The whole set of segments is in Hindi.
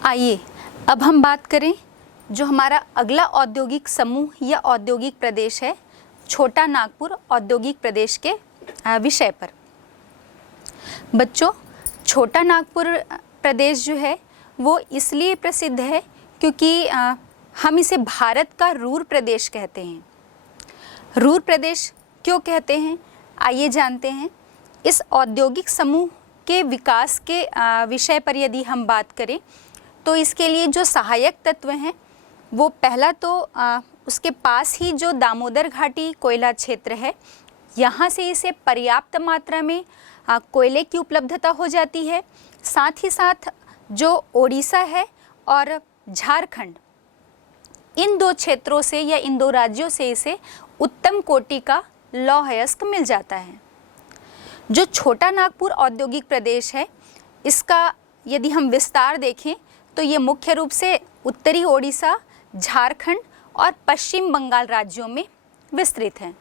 आइए अब हम बात करें जो हमारा अगला औद्योगिक समूह या औद्योगिक प्रदेश है, छोटा नागपुर औद्योगिक प्रदेश के विषय पर। बच्चों, छोटा नागपुर प्रदेश जो है वो इसलिए प्रसिद्ध है क्योंकि हम इसे भारत का रूर प्रदेश कहते हैं। रूर प्रदेश क्यों कहते हैं, आइए जानते हैं। इस औद्योगिक समूह के विकास के विषय पर यदि हम बात करें तो इसके लिए जो सहायक तत्व हैं वो पहला तो उसके पास ही जो दामोदर घाटी कोयला क्षेत्र है, यहाँ से इसे पर्याप्त मात्रा में कोयले की उपलब्धता हो जाती है। साथ ही साथ जो ओडिशा है और झारखंड, इन दो क्षेत्रों से या इन दो राज्यों से इसे उत्तम कोटि का लौह अयस्क मिल जाता है। जो छोटा नागपुर औद्योगिक प्रदेश है, इसका यदि हम विस्तार देखें तो ये मुख्य रूप से उत्तरी ओडिशा, झारखंड और पश्चिम बंगाल राज्यों में विस्तृत है।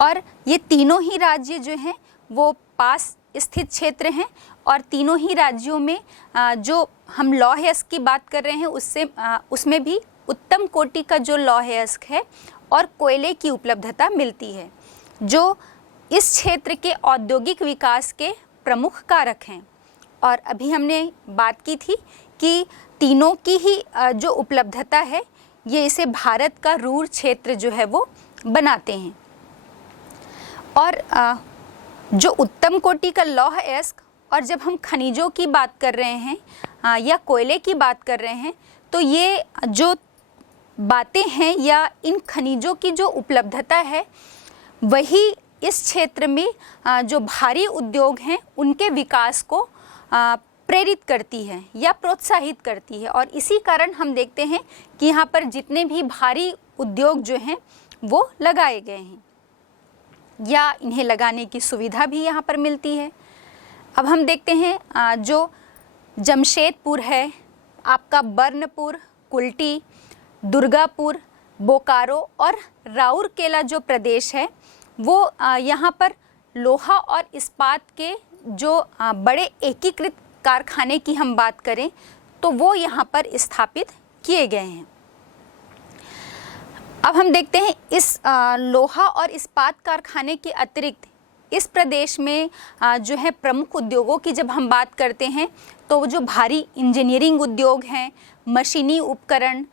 और ये तीनों ही राज्य जो हैं वो पास स्थित क्षेत्र हैं और तीनों ही राज्यों में जो हम लौह अयस्क की बात कर रहे हैं उसमें भी उत्तम कोटि का जो लौह अयस्क है और कोयले की उपलब्धता मिलती है, जो इस क्षेत्र के औद्योगिक विकास के प्रमुख कारक हैं। और अभी हमने बात की थी कि तीनों की ही जो उपलब्धता है ये इसे भारत का रूर क्षेत्र जो है वो बनाते हैं। और जो उत्तम कोटि का लौह अयस्क, और जब हम खनिजों की बात कर रहे हैं या कोयले की बात कर रहे हैं तो ये जो बातें हैं या इन खनिजों की जो उपलब्धता है वही इस क्षेत्र में जो भारी उद्योग हैं उनके विकास को प्रेरित करती है या प्रोत्साहित करती है। और इसी कारण हम देखते हैं कि यहाँ पर जितने भी भारी उद्योग जो हैं वो लगाए गए हैं या इन्हें लगाने की सुविधा भी यहाँ पर मिलती है। अब हम देखते हैं जो जमशेदपुर है, आपका बर्नपुर, कुल्टी, दुर्गापुर, बोकारो और राउरकेला जो प्रदेश है वो यहाँ पर लोहा और इस्पात के जो बड़े एकीकृत कारखाने की हम बात करें तो वो यहाँ पर स्थापित किए गए हैं। अब हम देखते हैं इस लोहा और इस्पात कारखाने के अतिरिक्त इस प्रदेश में जो है प्रमुख उद्योगों की जब हम बात करते हैं तो वो जो भारी इंजीनियरिंग उद्योग हैं, मशीनी उपकरण,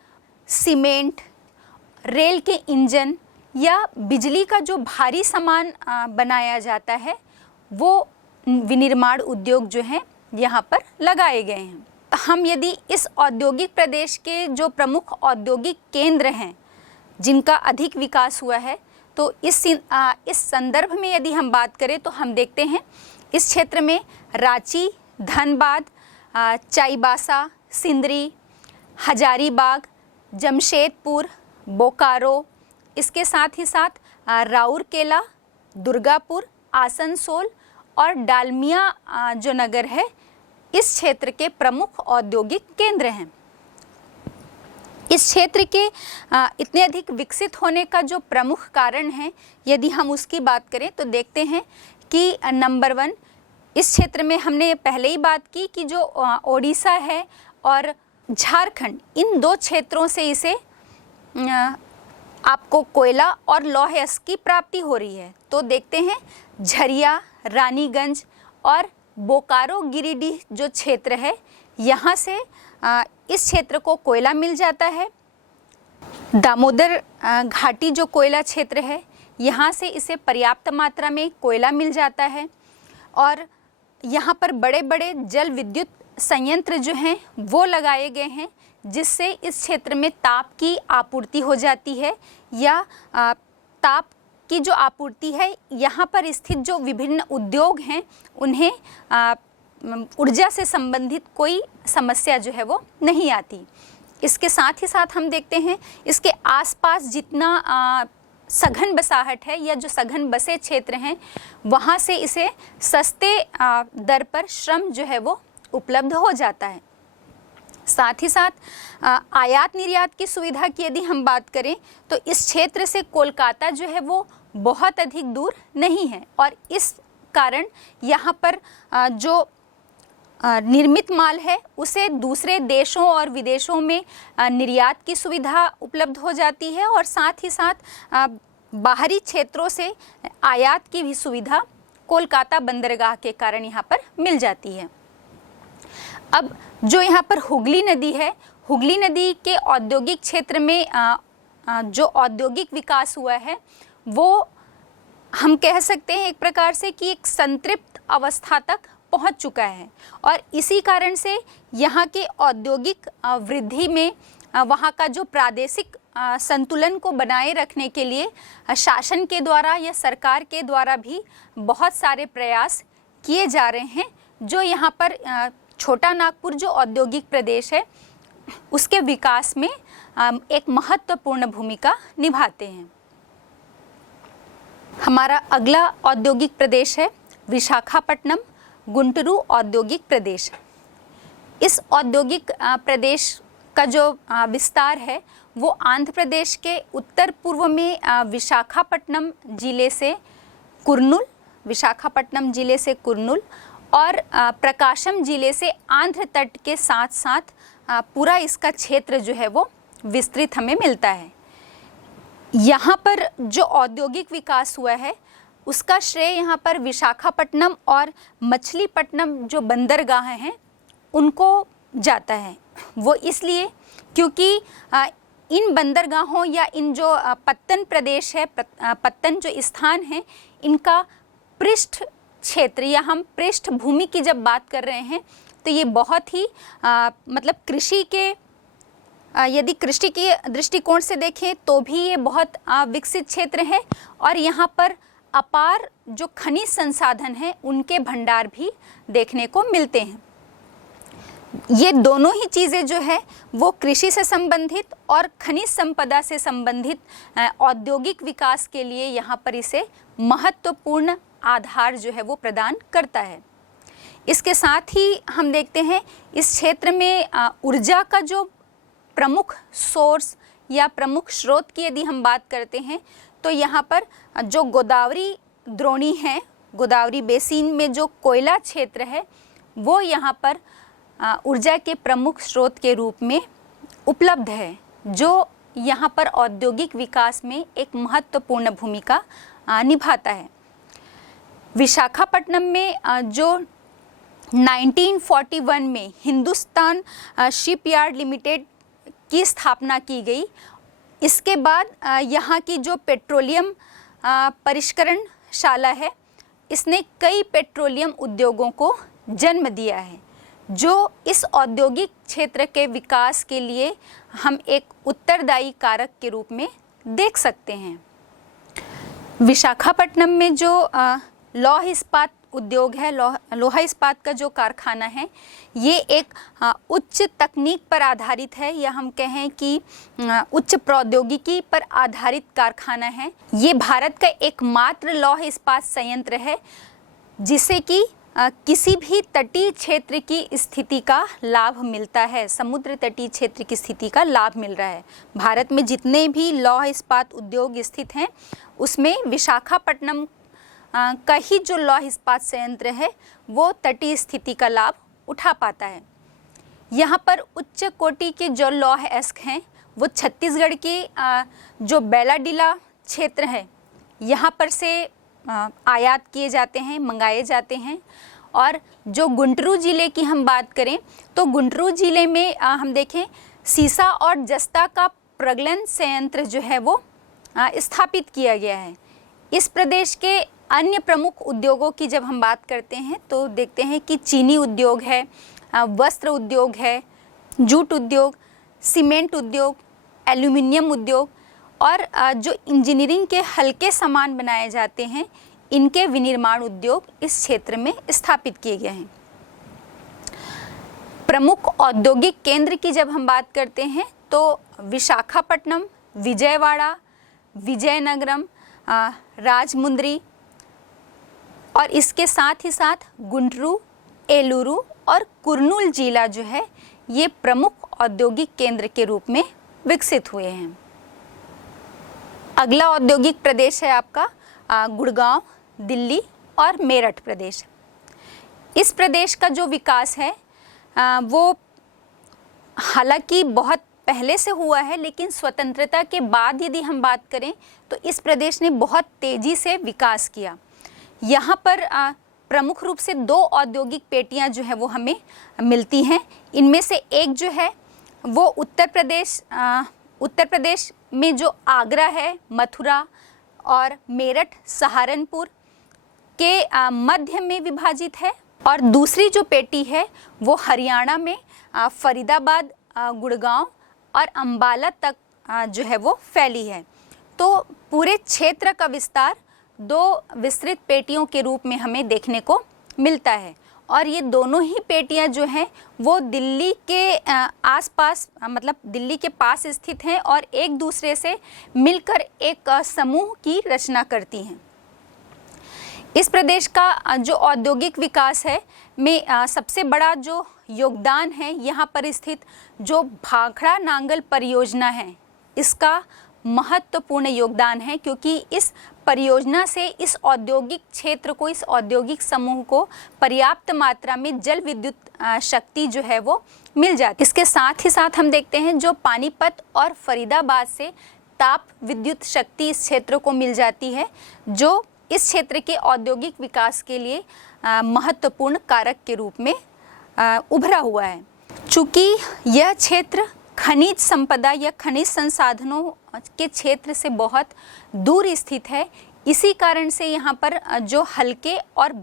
सीमेंट, रेल के इंजन या बिजली का जो भारी सामान बनाया जाता है वो विनिर्माण उद्योग जो हैं यहाँ पर लगाए गए हैं। हम यदि इस औद्योगिक प्रदेश के जो प्रमुख औद्योगिक केंद्र हैं जिनका अधिक विकास हुआ है तो इस संदर्भ में यदि हम बात करें तो हम देखते हैं इस क्षेत्र में रांची, धनबाद, चाईबासा, सिंदरी, हजारीबाग, जमशेदपुर, बोकारो, इसके साथ ही साथ राउरकेला, दुर्गापुर, आसनसोल और डालमिया जो नगर है इस क्षेत्र के प्रमुख औद्योगिक केंद्र हैं। इस क्षेत्र के इतने अधिक विकसित होने का जो प्रमुख कारण है यदि हम उसकी बात करें तो देखते हैं कि नंबर 1, इस क्षेत्र में हमने पहले ही बात की कि जो ओडिशा है और झारखंड, इन दो क्षेत्रों से इसे आपको कोयला और लौह अयस्क की प्राप्ति हो रही है। तो देखते हैं झरिया, रानीगंज और बोकारो गिरिडीह जो क्षेत्र है यहाँ से इस क्षेत्र को कोयला मिल जाता है। दामोदर घाटी जो कोयला क्षेत्र है यहाँ से इसे पर्याप्त मात्रा में कोयला मिल जाता है और यहाँ पर बड़े बड़े जल विद्युत संयंत्र जो हैं वो लगाए गए हैं जिससे इस क्षेत्र में ताप की आपूर्ति हो जाती है या ताप की जो आपूर्ति है यहाँ पर स्थित जो विभिन्न उद्योग हैं उन्हें ऊर्जा से संबंधित कोई समस्या जो है वो नहीं आती। इसके साथ ही साथ हम देखते हैं इसके आसपास जितना सघन बसाहट है या जो सघन बसे क्षेत्र हैं वहाँ से इसे सस्ते दर पर श्रम जो है वो उपलब्ध हो जाता है। साथ ही साथ आयात निर्यात की सुविधा की यदि हम बात करें तो इस क्षेत्र से कोलकाता जो है वो बहुत अधिक दूर नहीं है और इस कारण यहाँ पर जो निर्मित माल है उसे दूसरे देशों और विदेशों में निर्यात की सुविधा उपलब्ध हो जाती है और साथ ही साथ बाहरी क्षेत्रों से आयात की भी सुविधा कोलकाता बंदरगाह के कारण यहाँ पर मिल जाती है। अब जो यहाँ पर हुगली नदी है, हुगली नदी के औद्योगिक क्षेत्र में जो औद्योगिक विकास हुआ है वो हम कह सकते हैं एक प्रकार से कि एक संतृप्त अवस्था तक पहुंच चुका है और इसी कारण से यहाँ के औद्योगिक वृद्धि में वहाँ का जो प्रादेशिक संतुलन को बनाए रखने के लिए शासन के द्वारा या सरकार के द्वारा भी बहुत सारे प्रयास किए जा रहे हैं, जो यहाँ पर छोटा नागपुर जो औद्योगिक प्रदेश है उसके विकास में एक महत्वपूर्ण भूमिका निभाते हैं। हमारा अगला औद्योगिक प्रदेश है विशाखापट्टनम गुंटूरू औद्योगिक प्रदेश। इस औद्योगिक प्रदेश का जो विस्तार है वो आंध्र प्रदेश के उत्तर पूर्व में विशाखापट्टनम जिले से कुर्नूल और प्रकाशम जिले से आंध्र तट के साथ साथ पूरा इसका क्षेत्र जो है वो विस्तृत हमें मिलता है। यहाँ पर जो औद्योगिक विकास हुआ है उसका श्रेय यहाँ पर विशाखापट्टनम और मछलीपट्टनम जो बंदरगाह हैं उनको जाता है। वो इसलिए क्योंकि इन बंदरगाहों या इन जो पत्तन प्रदेश है, पत्तन जो स्थान है, इनका पृष्ठ क्षेत्र या हम पृष्ठभूमि की जब बात कर रहे हैं तो ये बहुत ही मतलब कृषि के यदि कृषि के दृष्टिकोण से देखें तो भी ये बहुत विकसित क्षेत्र है और यहाँ पर अपार जो खनिज संसाधन हैं उनके भंडार भी देखने को मिलते हैं। ये दोनों ही चीज़ें जो है वो कृषि से संबंधित और खनिज संपदा से संबंधित औद्योगिक विकास के लिए यहाँ पर इसे महत्वपूर्ण आधार जो है वो प्रदान करता है। इसके साथ ही हम देखते हैं इस क्षेत्र में ऊर्जा का जो प्रमुख सोर्स या प्रमुख स्रोत की यदि हम बात करते हैं तो यहाँ पर जो गोदावरी द्रोणी है, गोदावरी बेसिन में जो कोयला क्षेत्र है वो यहाँ पर ऊर्जा के प्रमुख स्रोत के रूप में उपलब्ध है, जो यहाँ पर औद्योगिक विकास में एक महत्वपूर्ण भूमिका निभाता है। विशाखापट्टनम में जो 1941 में हिंदुस्तान शिपयार्ड लिमिटेड की स्थापना की गई, इसके बाद यहाँ की जो पेट्रोलियम परिष्करणशाला है इसने कई पेट्रोलियम उद्योगों को जन्म दिया है, जो इस औद्योगिक क्षेत्र के विकास के लिए हम एक उत्तरदायी कारक के रूप में देख सकते हैं। विशाखापट्टनम में जो लौह इस्पात उद्योग है, लोहा इस्पात का जो कारखाना है, ये एक उच्च तकनीक पर आधारित है या हम कहें कि उच्च प्रौद्योगिकी पर आधारित कारखाना है। ये भारत का एकमात्र लौह इस्पात संयंत्र है जिसे कि किसी भी तटीय क्षेत्र की स्थिति का लाभ मिलता है, समुद्र तटीय क्षेत्र की स्थिति का लाभ मिल रहा है। भारत में जितने भी लौह इस्पात उद्योग स्थित हैं उसमें विशाखापट्टनम का ही जो लौह इस्पात संयंत्र है वो तटीय स्थिति का लाभ उठा पाता है। यहाँ पर उच्च कोटि के जो लौह अयस्क हैं वो छत्तीसगढ़ की जो बेलाडीला क्षेत्र है यहाँ पर से आयात किए जाते हैं, मंगाए जाते हैं। और जो गुंटूरू ज़िले की हम बात करें तो गुंटूरू ज़िले में हम देखें सीसा और जस्ता का प्रगलन संयंत्र जो है वो स्थापित किया गया है। इस प्रदेश के अन्य प्रमुख उद्योगों की जब हम बात करते हैं तो देखते हैं कि चीनी उद्योग है, वस्त्र उद्योग है, जूट उद्योग, सीमेंट उद्योग, एल्यूमिनियम उद्योग और जो इंजीनियरिंग के हल्के सामान बनाए जाते हैं इनके विनिर्माण उद्योग इस क्षेत्र में स्थापित किए गए हैं। प्रमुख औद्योगिक केंद्र की जब हम बात करते हैं तो विशाखापट्टनम, विजयवाड़ा, विजयनगरम, राजमुंद्री और इसके साथ ही साथ गुंटूरू, एलुरू और कुर्नूल जिला जो है ये प्रमुख औद्योगिक केंद्र के रूप में विकसित हुए हैं। अगला औद्योगिक प्रदेश है आपका गुड़गांव, दिल्ली और मेरठ प्रदेश। इस प्रदेश का जो विकास है वो हालांकि बहुत पहले से हुआ है, लेकिन स्वतंत्रता के बाद यदि हम बात करें तो इस प्रदेश ने बहुत तेज़ी से विकास किया। यहाँ पर प्रमुख रूप से 2 औद्योगिक पेटियाँ जो है वो हमें मिलती हैं। इनमें से एक जो है वो उत्तर प्रदेश में जो आगरा है, मथुरा और मेरठ, सहारनपुर के मध्य में विभाजित है, और दूसरी जो पेटी है वो हरियाणा में फरीदाबाद, गुड़गांव और अंबाला तक जो है वो फैली है। तो पूरे क्षेत्र का विस्तार 2 विस्तृत पेटियों के रूप में हमें देखने को मिलता है, और ये दोनों ही पेटियां जो हैं वो दिल्ली के आसपास, मतलब दिल्ली के पास स्थित हैं और एक दूसरे से मिलकर एक समूह की रचना करती हैं। इस प्रदेश का जो औद्योगिक विकास है में सबसे बड़ा जो योगदान है यहाँ पर स्थित जो भाखड़ा नांगल परियोजना है, इसका महत्वपूर्ण योगदान है, क्योंकि इस परियोजना से इस औद्योगिक क्षेत्र को, इस औद्योगिक समूह को पर्याप्त मात्रा में जल विद्युत शक्ति जो है वो मिल जाती है। इसके साथ ही साथ हम देखते हैं जो पानीपत और फरीदाबाद से ताप विद्युत शक्ति इस क्षेत्र को मिल जाती है, जो इस क्षेत्र के औद्योगिक विकास के लिए महत्वपूर्ण कारक के रूप में उभरा हुआ है। चूँकि यह क्षेत्र खनिज संपदा या खनिज संसाधनों के क्षेत्र से बहुत दूर स्थित है, इसी कारण से यहाँ पर जो हल्के और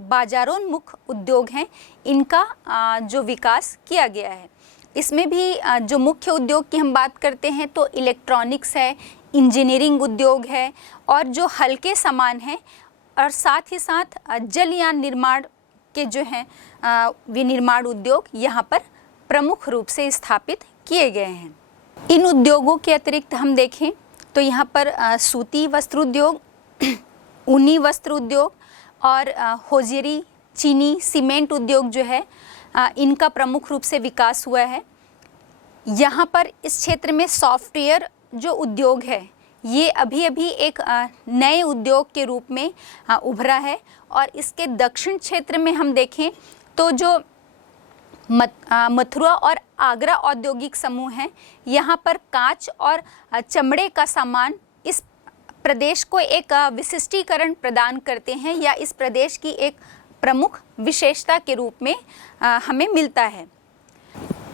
बाजारोन्मुख उद्योग हैं, इनका जो विकास किया गया है। इसमें भी जो मुख्य उद्योग की हम बात करते हैं तो इलेक्ट्रॉनिक्स है, इंजीनियरिंग उद्योग है, और जो हल्के सामान हैं, और साथ ही साथ जलयान निर्माण के जो हैं विनिर्माण उद्योग यहाँ पर प्रमुख रूप से स्थापित किए गए हैं। इन उद्योगों के अतिरिक्त हम देखें तो यहाँ पर सूती वस्त्र उद्योग, ऊनी वस्त्र उद्योग और होजियरी, चीनी, सीमेंट उद्योग जो है इनका प्रमुख रूप से विकास हुआ है। यहाँ पर इस क्षेत्र में सॉफ्टवेयर जो उद्योग है ये अभी अभी एक नए उद्योग के रूप में उभरा है, और इसके दक्षिण क्षेत्र में हम देखें तो जो मथुरा और आगरा औद्योगिक समूह हैं, यहाँ पर कांच और चमड़े का सामान इस प्रदेश को एक विशिष्टीकरण प्रदान करते हैं, या इस प्रदेश की एक प्रमुख विशेषता के रूप में हमें मिलता है।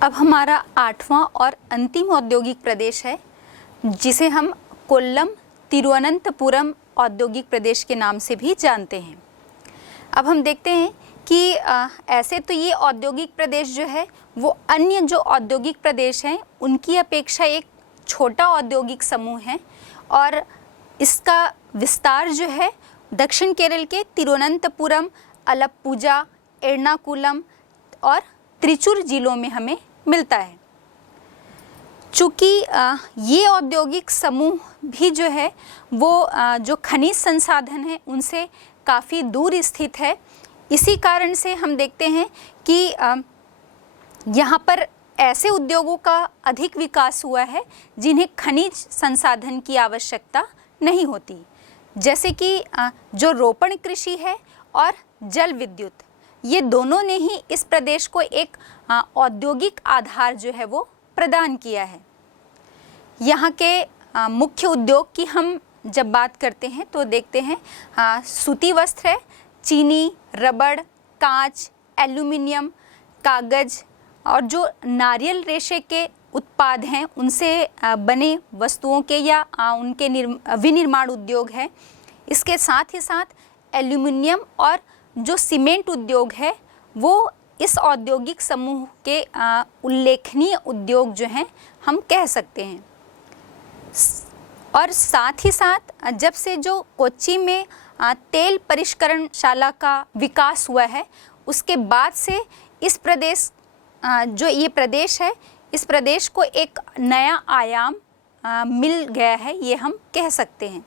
अब हमारा 8वां और अंतिम औद्योगिक प्रदेश है, जिसे हम कोल्लम तिरुवनंतपुरम औद्योगिक प्रदेश के नाम से भी जानते हैं। अब हम देखते हैं कि ऐसे तो ये औद्योगिक प्रदेश जो है वो अन्य जो औद्योगिक प्रदेश हैं उनकी अपेक्षा एक छोटा औद्योगिक समूह है, और इसका विस्तार जो है दक्षिण केरल के तिरुवनंतपुरम, अलप्पुजा, एर्नाकुलम और त्रिचूर जिलों में हमें मिलता है। चूँकि ये औद्योगिक समूह भी जो है वो जो खनिज संसाधन है उनसे काफ़ी दूर स्थित है, इसी कारण से हम देखते हैं कि यहाँ पर ऐसे उद्योगों का अधिक विकास हुआ है जिन्हें खनिज संसाधन की आवश्यकता नहीं होती, जैसे कि जो रोपण कृषि है और जल विद्युत, ये दोनों ने ही इस प्रदेश को एक औद्योगिक आधार जो है वो प्रदान किया है। यहाँ के मुख्य उद्योग की हम जब बात करते हैं तो देखते हैं सूती वस्त्र है, चीनी, रबड़, कांच, एल्यूमिनियम, कागज़ और जो नारियल रेशे के उत्पाद हैं उनसे बने वस्तुओं के या उनके विनिर्माण उद्योग है। इसके साथ ही साथ एल्यूमिनियम और जो सीमेंट उद्योग है वो इस औद्योगिक समूह के उल्लेखनीय उद्योग जो हैं हम कह सकते हैं। और साथ ही साथ जब से जो कोच्चि में तेल परिष्करणशाला का विकास हुआ है उसके बाद से इस प्रदेश जो ये प्रदेश है इस प्रदेश को एक नया आयाम मिल गया है, ये हम कह सकते हैं।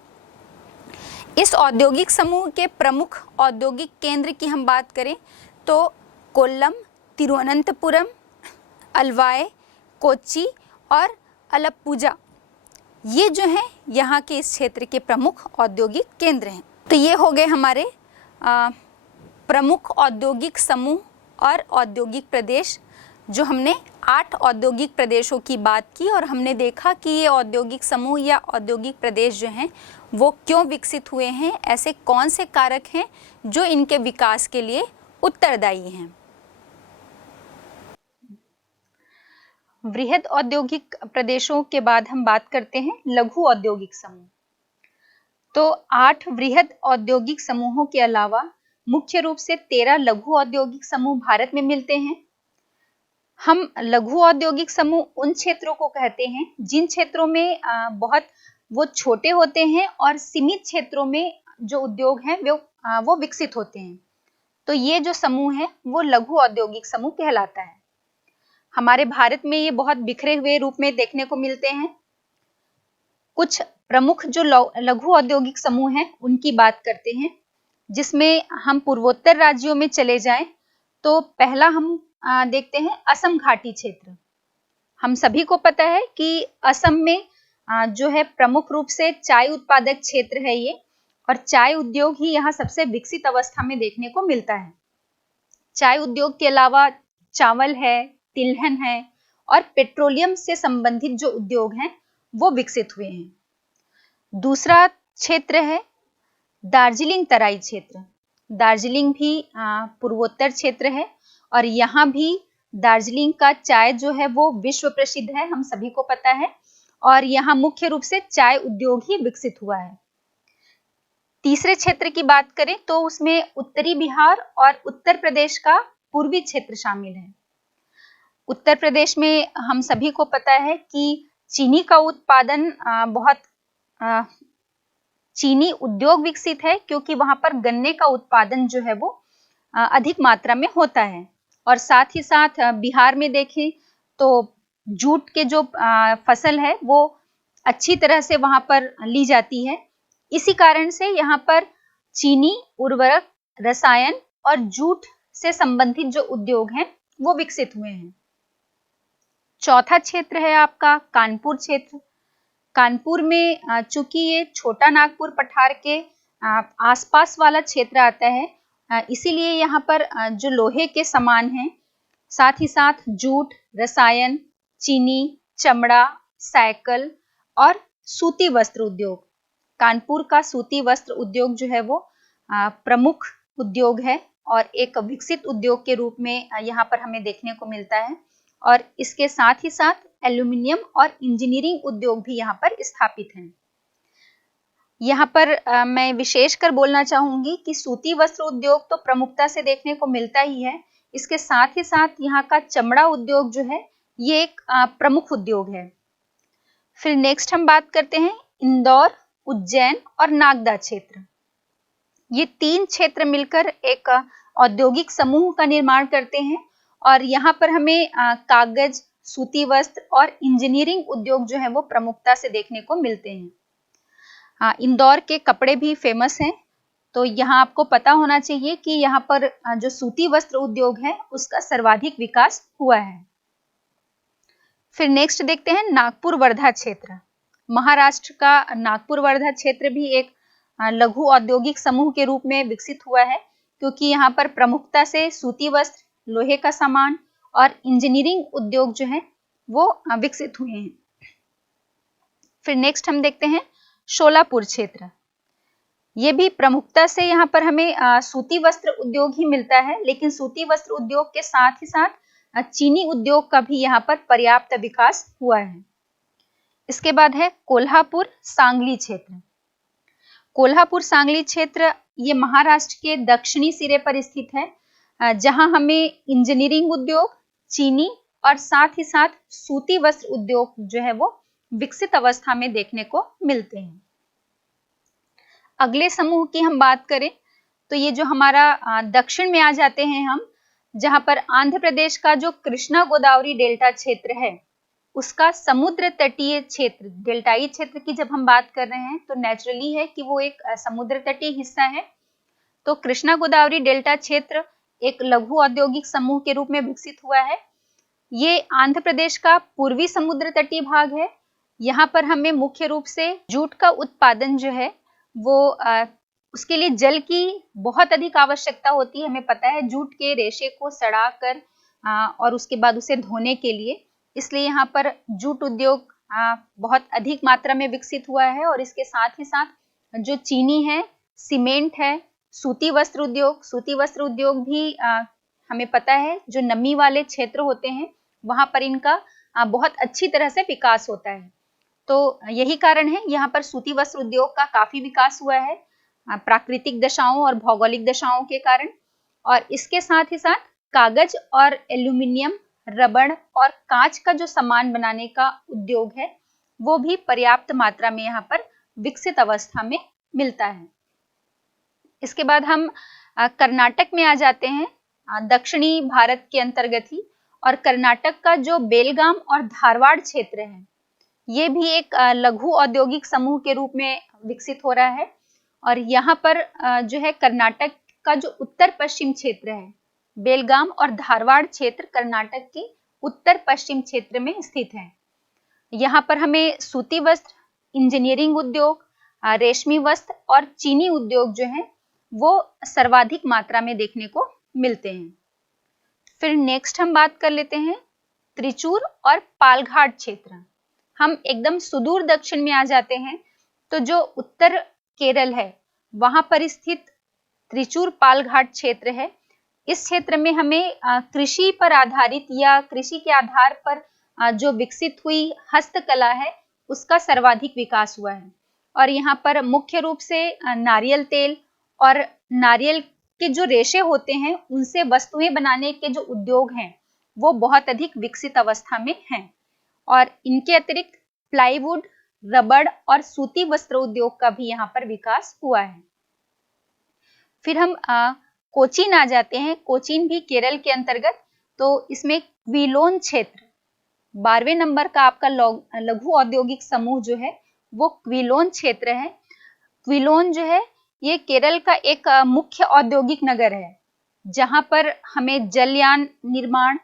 इस औद्योगिक समूह के प्रमुख औद्योगिक केंद्र की हम बात करें तो कोल्लम, तिरुवनंतपुरम, अलवाय, कोच्चि और अलप्पुजा, ये जो हैं यहाँ के इस क्षेत्र के प्रमुख औद्योगिक केंद्र हैं। तो ये हो गए हमारे प्रमुख औद्योगिक समूह और औद्योगिक प्रदेश, जो हमने 8 औद्योगिक प्रदेशों की बात की और हमने देखा कि ये औद्योगिक समूह या औद्योगिक प्रदेश जो हैं वो क्यों विकसित हुए हैं, ऐसे कौन से कारक हैं जो इनके विकास के लिए उत्तरदायी हैं। वृहद औद्योगिक प्रदेशों के बाद हम बात करते हैं लघु औद्योगिक समूह। तो 8 वृहद औद्योगिक समूहों के अलावा मुख्य रूप से 13 लघु औद्योगिक समूह भारत में मिलते हैं। हम लघु औद्योगिक समूह उन क्षेत्रों को कहते हैं जिन क्षेत्रों में बहुत वो छोटे होते हैं और सीमित क्षेत्रों में जो उद्योग हैं वो विकसित होते हैं। तो ये जो समूह है वो लघु औद्योगिक समूह कहलाता है। हमारे भारत में ये बहुत बिखरे हुए रूप में देखने को मिलते हैं। कुछ प्रमुख जो लघु औद्योगिक समूह हैं उनकी बात करते हैं, जिसमें हम पूर्वोत्तर राज्यों में चले जाएं तो पहला हम देखते हैं असम घाटी क्षेत्र। हम सभी को पता है कि असम में जो है प्रमुख रूप से चाय उत्पादक क्षेत्र है ये, और चाय उद्योग ही यहाँ सबसे विकसित अवस्था में देखने को मिलता है। चाय उद्योग के अलावा चावल है, तिलहन है और पेट्रोलियम से संबंधित जो उद्योग हैं वो विकसित हुए हैं। दूसरा क्षेत्र है दार्जिलिंग तराई क्षेत्र। दार्जिलिंग भी पूर्वोत्तर क्षेत्र है और यहाँ भी दार्जिलिंग का चाय जो है वो विश्व प्रसिद्ध है, हम सभी को पता है, और यहाँ मुख्य रूप से चाय उद्योग ही विकसित हुआ है। तीसरे क्षेत्र की बात करें तो उसमें उत्तरी बिहार और उत्तर प्रदेश का पूर्वी क्षेत्र शामिल है। उत्तर प्रदेश में हम सभी को पता है कि चीनी का उत्पादन बहुत चीनी उद्योग विकसित है, क्योंकि वहां पर गन्ने का उत्पादन जो है वो अधिक मात्रा में होता है। और साथ ही साथ बिहार में देखें तो जूट के जो फसल है वो अच्छी तरह से वहां पर ली जाती है। इसी कारण से यहाँ पर चीनी, उर्वरक, रसायन और जूट से संबंधित जो उद्योग हैं वो विकसित हुए हैं। चौथा क्षेत्र है आपका कानपुर क्षेत्र। कानपुर में चूंकि ये छोटा नागपुर पठार के आसपास वाला क्षेत्र आता है, इसीलिए यहाँ पर जो लोहे के सामान हैं, साथ ही साथ जूट, रसायन, चीनी, चमड़ा, साइकिल और सूती वस्त्र उद्योग। कानपुर का सूती वस्त्र उद्योग जो है वो प्रमुख उद्योग है और एक विकसित उद्योग के रूप में यहाँ पर हमें देखने को मिलता है। और इसके साथ ही साथ एल्यूमिनियम और इंजीनियरिंग उद्योग भी यहाँ पर स्थापित हैं। यहाँ पर मैं विशेषकर बोलना चाहूंगी कि सूती वस्त्र उद्योग तो प्रमुखता से देखने को मिलता ही है, इसके साथ ही साथ यहाँ का चमड़ा उद्योग जो है ये एक प्रमुख उद्योग है। फिर नेक्स्ट हम बात करते हैं इंदौर, उज्जैन और नागदा क्षेत्र। ये 3 क्षेत्र मिलकर एक औद्योगिक समूह का निर्माण करते हैं और यहाँ पर हमें कागज, सूती वस्त्र और इंजीनियरिंग उद्योग जो है वो प्रमुखता से देखने को मिलते हैं। इंदौर के कपड़े भी फेमस हैं, तो यहाँ आपको पता होना चाहिए कि यहाँ पर जो सूती वस्त्र उद्योग है उसका सर्वाधिक विकास हुआ है। फिर नेक्स्ट देखते हैं नागपुर वर्धा क्षेत्र। महाराष्ट्र का नागपुर वर्धा क्षेत्र भी एक लघु औद्योगिक समूह के रूप में विकसित हुआ है, क्योंकि यहाँ पर प्रमुखता से सूती वस्त्र, लोहे का सामान और इंजीनियरिंग उद्योग जो है वो विकसित हुए हैं। फिर नेक्स्ट हम देखते हैं शोलापुर क्षेत्र। ये भी प्रमुखता से यहाँ पर हमें सूती वस्त्र उद्योग ही मिलता है, लेकिन सूती वस्त्र उद्योग के साथ ही साथ चीनी उद्योग का भी यहाँ पर पर्याप्त विकास हुआ है। इसके बाद है कोल्हापुर सांगली क्षेत्र। कोल्हापुर सांगली क्षेत्र ये महाराष्ट्र के दक्षिणी सिरे पर स्थित है, जहां हमें इंजीनियरिंग उद्योग, चीनी और साथ ही साथ सूती वस्त्र उद्योग जो है वो विकसित अवस्था में देखने को मिलते हैं। अगले समूह की हम बात करें तो ये जो हमारा दक्षिण में आ जाते हैं हम, जहां पर आंध्र प्रदेश का जो कृष्णा गोदावरी डेल्टा क्षेत्र है उसका समुद्र तटीय क्षेत्र, डेल्टाई क्षेत्र की जब हम बात कर रहे हैं तो नेचुरली है कि वो एक समुद्र तटीय हिस्सा है। तो कृष्णा गोदावरी डेल्टा क्षेत्र एक लघु औद्योगिक समूह के रूप में विकसित हुआ है। ये आंध्र प्रदेश का पूर्वी समुद्र तटीय भाग है। यहाँ पर हमें मुख्य रूप से जूट का उत्पादन जो है वो उसके लिए जल की बहुत अधिक आवश्यकता होती है। हमें पता है जूट के रेशे को सड़ाकर और उसके बाद उसे धोने के लिए, इसलिए यहाँ पर जूट उद्योग बहुत अधिक मात्रा में विकसित हुआ है। और इसके साथ ही साथ जो चीनी है, सीमेंट है, सूती वस्त्र उद्योग भी हमें पता है जो नमी वाले क्षेत्र होते हैं वहां पर इनका बहुत अच्छी तरह से विकास होता है। तो यही कारण है यहाँ पर सूती वस्त्र उद्योग का काफी विकास हुआ है प्राकृतिक दशाओं और भौगोलिक दशाओं के कारण। और इसके साथ ही साथ कागज और एल्यूमिनियम, रबड़ और कांच का जो सामान बनाने का उद्योग है वो भी पर्याप्त मात्रा में यहाँ पर विकसित अवस्था में मिलता है। इसके बाद हम कर्नाटक में आ जाते हैं, दक्षिणी भारत के अंतर्गत ही। और कर्नाटक का जो बेलगाम और धारवाड़ क्षेत्र है ये भी एक लघु औद्योगिक समूह के रूप में विकसित हो रहा है। और यहाँ पर जो है कर्नाटक का जो उत्तर पश्चिम क्षेत्र है, बेलगाम और धारवाड़ क्षेत्र कर्नाटक के उत्तर पश्चिम क्षेत्र में स्थित है। यहाँ पर हमें सूती वस्त्र, इंजीनियरिंग उद्योग, रेशमी वस्त्र और चीनी उद्योग जो है वो सर्वाधिक मात्रा में देखने को मिलते हैं। फिर नेक्स्ट हम बात कर लेते हैं त्रिचूर और पालघाट क्षेत्र। हम एकदम सुदूर दक्षिण में आ जाते हैं, तो जो उत्तर केरल है वहां पर स्थित त्रिचूर पालघाट क्षेत्र है। इस क्षेत्र में हमें कृषि पर आधारित या कृषि के आधार पर जो विकसित हुई हस्तकला है उसका सर्वाधिक विकास हुआ है। और यहाँ पर मुख्य रूप से नारियल तेल और नारियल के जो रेशे होते हैं उनसे वस्तुएं बनाने के जो उद्योग हैं वो बहुत अधिक विकसित अवस्था में हैं। और इनके अतिरिक्त प्लाईवुड, रबड़ और सूती वस्त्र उद्योग का भी यहाँ पर विकास हुआ है। फिर हम कोचीन आ जाते हैं। कोचीन भी केरल के अंतर्गत, तो इसमें क्विलोन क्षेत्र 12वें नंबर का आपका लघु औद्योगिक समूह जो है वो क्विलोन क्षेत्र है। क्विलोन जो है ये केरल का एक मुख्य औद्योगिक नगर है जहां पर हमें जलयान निर्माण,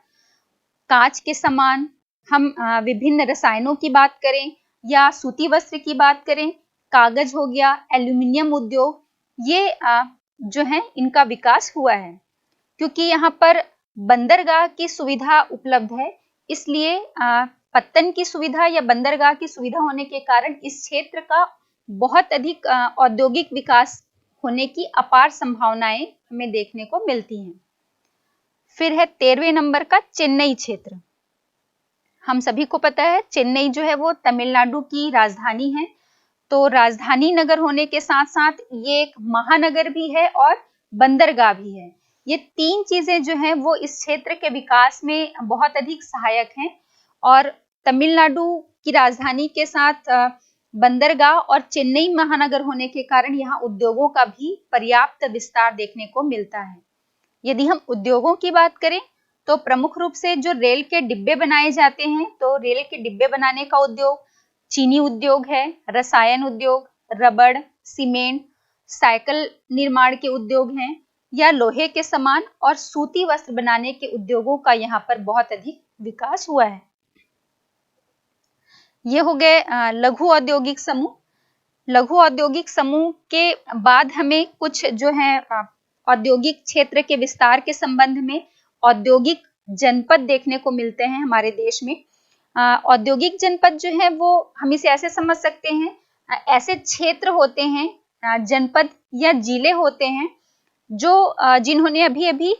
कांच के सामान, हम विभिन्न रसायनों की बात करें या सूती वस्त्र की बात करें, कागज हो गया, एल्यूमिनियम उद्योग, ये जो है इनका विकास हुआ है। क्योंकि यहाँ पर बंदरगाह की सुविधा उपलब्ध है, इसलिए पत्तन की सुविधा या बंदरगाह की सुविधा होने के कारण इस क्षेत्र का बहुत अधिक औद्योगिक विकास होने की अपार संभावनाएं हमें देखने को मिलती हैं। फिर है 13वें नंबर का चेन्नई क्षेत्र। हम सभी को पता है चेन्नई जो है वो तमिलनाडु की राजधानी है। तो राजधानी नगर होने के साथ साथ ये एक महानगर भी है और बंदरगाह भी है। ये तीन चीजें जो हैं वो इस क्षेत्र के विकास में बहुत अधिक सहायक हैं। और तमिलनाडु की राजधानी के साथ बंदरगाह और चेन्नई महानगर होने के कारण यहाँ उद्योगों का भी पर्याप्त विस्तार देखने को मिलता है। यदि हम उद्योगों की बात करें तो प्रमुख रूप से जो रेल के डिब्बे बनाए जाते हैं, तो रेल के डिब्बे बनाने का उद्योग चीनी उद्योग है, रसायन उद्योग, रबड़, सीमेंट, साइकिल निर्माण के उद्योग हैं, या लोहे के सामान और सूती वस्त्र बनाने के उद्योगों का यहाँ पर बहुत अधिक विकास हुआ है। ये हो गए लघु औद्योगिक समूह। लघु औद्योगिक समूह के बाद हमें कुछ जो है औद्योगिक क्षेत्र के विस्तार के संबंध में औद्योगिक जनपद देखने को मिलते हैं हमारे देश में। औद्योगिक जनपद जो है वो हम इसे ऐसे समझ सकते हैं, ऐसे क्षेत्र होते हैं, जनपद या जिले होते हैं जो जिन्होंने अभी अभी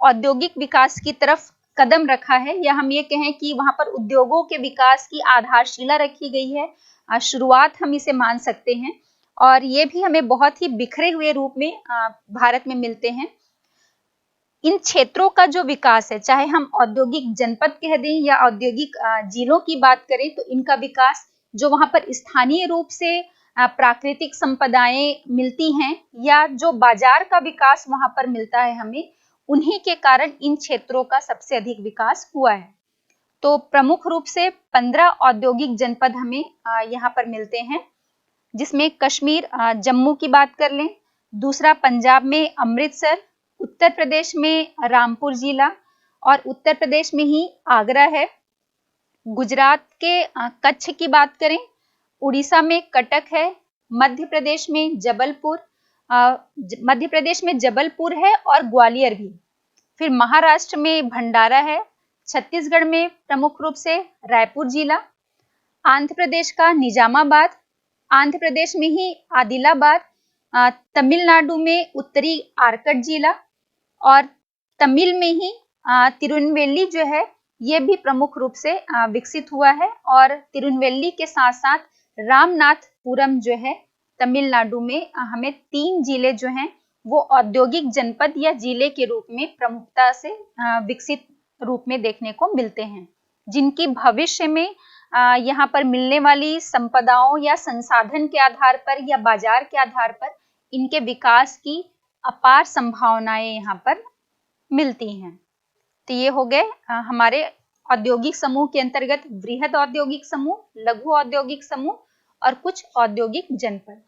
औद्योगिक विकास की तरफ कदम रखा है, या हम ये कहें कि वहां पर उद्योगों के विकास की आधारशिला रखी गई है, शुरुआत हम इसे मान सकते हैं। और ये भी हमें बहुत ही बिखरे हुए रूप में भारत में मिलते हैं। इन क्षेत्रों का जो विकास है, चाहे हम औद्योगिक जनपद कह दें या औद्योगिक जिलों की बात करें, तो इनका विकास जो वहां पर स्थानीय रूप से प्राकृतिक संपदाएं मिलती हैं या जो बाजार का विकास वहां पर मिलता है हमें, उन्हीं के कारण इन क्षेत्रों का सबसे अधिक विकास हुआ है। तो प्रमुख रूप से 15 औद्योगिक जनपद हमें यहाँ पर मिलते हैं, जिसमें कश्मीर, जम्मू की बात कर लें, दूसरा पंजाब में अमृतसर, उत्तर प्रदेश में रामपुर जिला और उत्तर प्रदेश में ही आगरा है। गुजरात के कच्छ की बात करें, उड़ीसा में कटक है, मध्य प्रदेश में जबलपुर, मध्य प्रदेश में जबलपुर है और ग्वालियर भी। फिर महाराष्ट्र में भंडारा है, छत्तीसगढ़ में प्रमुख रूप से रायपुर जिला, आंध्र प्रदेश का निजामाबाद, आंध्र प्रदेश में ही आदिलाबाद, तमिलनाडु में उत्तरी आरकट जिला और तमिल में ही तिरुनेलवेली जो है ये भी प्रमुख रूप से विकसित हुआ है। और तिरुनेलवेली के साथ साथ रामनाथपुरम जो है तमिलनाडु में हमें 3 जिले जो हैं वो औद्योगिक जनपद या जिले के रूप में प्रमुखता से विकसित रूप में देखने को मिलते हैं, जिनकी भविष्य में यहाँ पर मिलने वाली संपदाओं या संसाधन के आधार पर या बाजार के आधार पर इनके विकास की अपार संभावनाएं यहाँ पर मिलती हैं। तो ये हो गए हमारे औद्योगिक समूह के अंतर्गत वृहद औद्योगिक समूह, लघु औद्योगिक समूह और कुछ औद्योगिक जनपद।